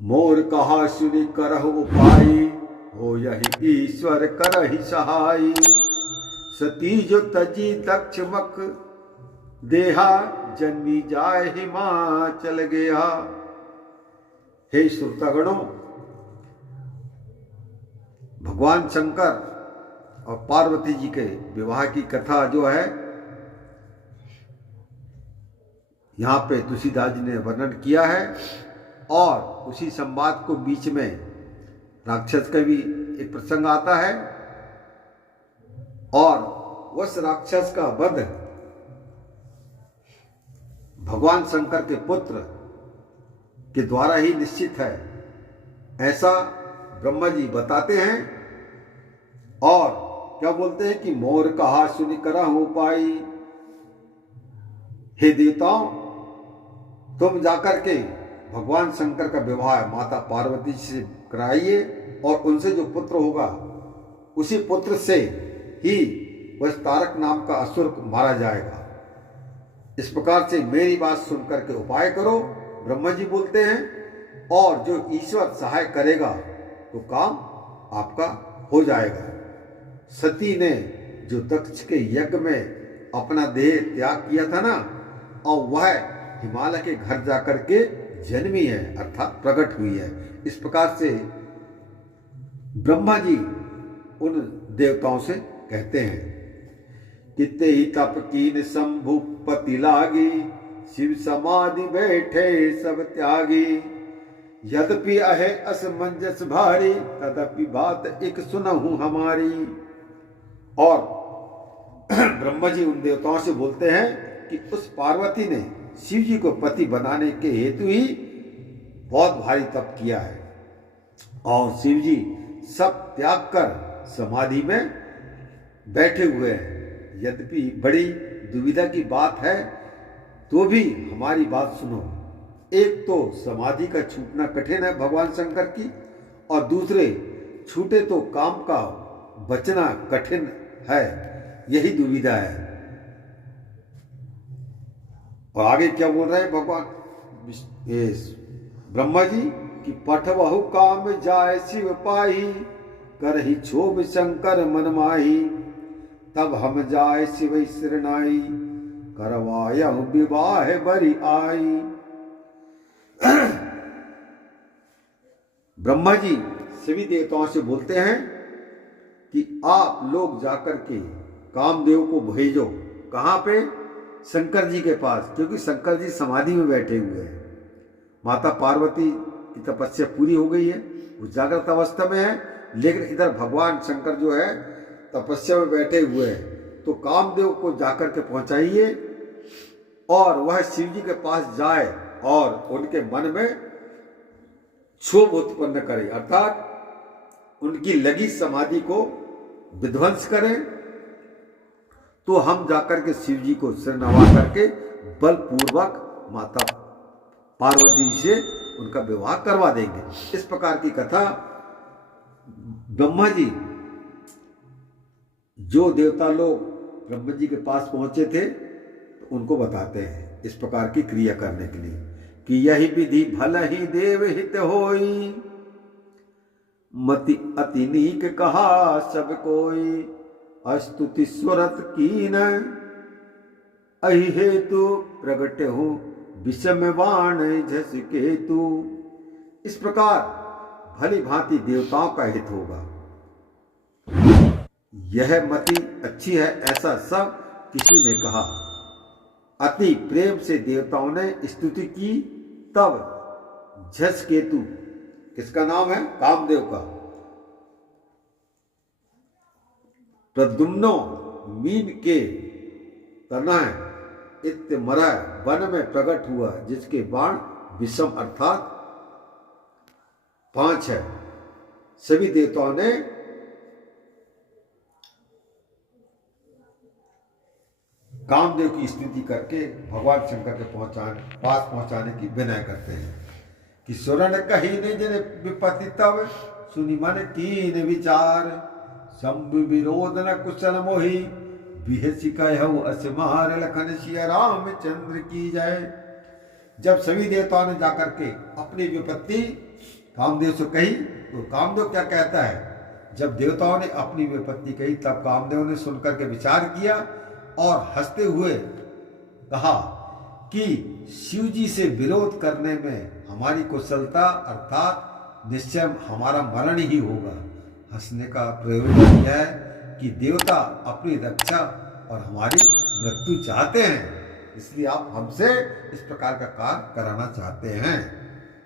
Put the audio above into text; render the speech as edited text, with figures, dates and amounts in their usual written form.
मोर कहा सुनि करहु उपाय, हो यही ईश्वर करहि सहाय। सती जो तजी दक्ष मक देहा, जन्मी जाय हिमाचल गया। हे श्रोतागणों, भगवान शंकर और पार्वती जी के विवाह की कथा जो है यहाँ पे तुलसीदास जी ने वर्णन किया है। और उसी संवाद को बीच में राक्षस का भी एक प्रसंग आता है, और उस राक्षस का वध भगवान शंकर के पुत्र के द्वारा ही निश्चित है, ऐसा ब्रह्मा जी बताते हैं। और क्या बोलते हैं कि मोर कहा सुनि करहु उपाय। हे देवताओं, तुम जाकर के भगवान शंकर का विवाह माता पार्वती से कराइए, और उनसे जो पुत्र होगा उसी पुत्र से ही वह तारक नाम का असुर मारा जाएगा। इस प्रकार से मेरी बात सुनकर के उपाय करो, ब्रह्मा जी बोलते हैं, और जो ईश्वर सहाय करेगा तो काम आपका हो जाएगा। सती ने जो दक्ष के यज्ञ में अपना देह त्याग किया था ना, और वह हिमालय के घर जाकर के जन्मी है, अर्थात प्रकट हुई है। इस प्रकार से ब्रह्मा जी उन देवताओं से कहते हैं, किते ही तप कीन शंभु पति लागी, शिव समाधि बैठे सब त्यागी। यद्यपि अहे असमंजस भारी, तदपि बात एक सुनहु हमारी। और ब्रह्मा जी उन देवताओं से बोलते हैं कि उस पार्वती ने शिव जी को पति बनाने के हेतु ही बहुत भारी तप किया है, और शिव जी सब त्याग कर समाधि में बैठे हुए हैं। यद्यपि बड़ी दुविधा की बात है, तो भी हमारी बात सुनो। एक तो समाधि का छूटना कठिन है भगवान शंकर की, और दूसरे छूटे तो काम का बचना कठिन है, यही दुविधा है। और आगे क्या बोल रहे हैं भगवान ब्रह्मा जी कि पठवहु काम जाय शिव पाही, करहि क्षोभ शंकर मन माही। तब हम जाय शिव शरणाई, करवायहु विवाह बरी आई। ब्रह्मा जी सभी देवताओं से बोलते हैं कि आप लोग जाकर के कामदेव को भेजो। कहाँ पे? शंकर जी के पास, क्योंकि शंकर जी समाधि में बैठे हुए हैं। माता पार्वती की तपस्या पूरी हो गई है, वो जागृत अवस्था में है, लेकिन इधर भगवान शंकर जो है तपस्या में बैठे हुए हैं। तो कामदेव को जाकर के पहुंचाइए, और वह शिव जी के पास जाए और उनके मन में क्षोभ उत्पन्न करे, अर्थात उनकी लगी समाधि को विध्वंस करें। तो हम जाकर के शिव जी को सिर नवा करके बलपूर्वक माता पार्वती जी से उनका विवाह करवा देंगे। इस प्रकार की कथा ब्रह्मा जी, जो देवता लोग ब्रह्मा जी के पास पहुंचे थे, तो उनको बताते हैं इस प्रकार की क्रिया करने के लिए कि यही विधि भल ही देव हित होई, मति अति नीक कहा सब कोई। अस्तुति स्वरत कीन अहि हेतु, प्रगट हो विषम बाण झस केतु। इस प्रकार भली भांति देवताओं का हित होगा। यह मति अच्छी है ऐसा सब किसी ने कहा। अति प्रेम से देवताओं ने स्तुति की, तब झस केतु, किसका नाम है? कामदेव का, प्रद्युम्नो मीन के तनह इत्य मरह वन में प्रकट हुआ, जिसके बाण विषम अर्थात 5 है। सभी देवताओं ने कामदेव की स्तुति करके भगवान शंकर के पास पहुंचाने की विनय करते हैं कि सुरन कही ने जन विपत्ति तब, सुनि मन कीन विचार। शंभु विरोध न कुशल मोहि, बिहसी कहु असमार। लखन सिया रामचंद्र की जय। जब सभी देवताओं ने जाकर के अपनी विपत्ति कामदेव से कही तो कामदेव क्या कहता है, जब देवताओं ने अपनी विपत्ति कही तब कामदेव ने सुनकर के विचार किया और हंसते हुए कहा कि शिव जी से विरोध करने में हमारी कुशलता अर्थात निश्चय हमारा मरण ही होगा। हंसने का प्रयोजन यह है कि देवता अपनी रक्षा और हमारी मृत्यु चाहते हैं, इसलिए आप हमसे इस प्रकार का कार्य कराना चाहते हैं।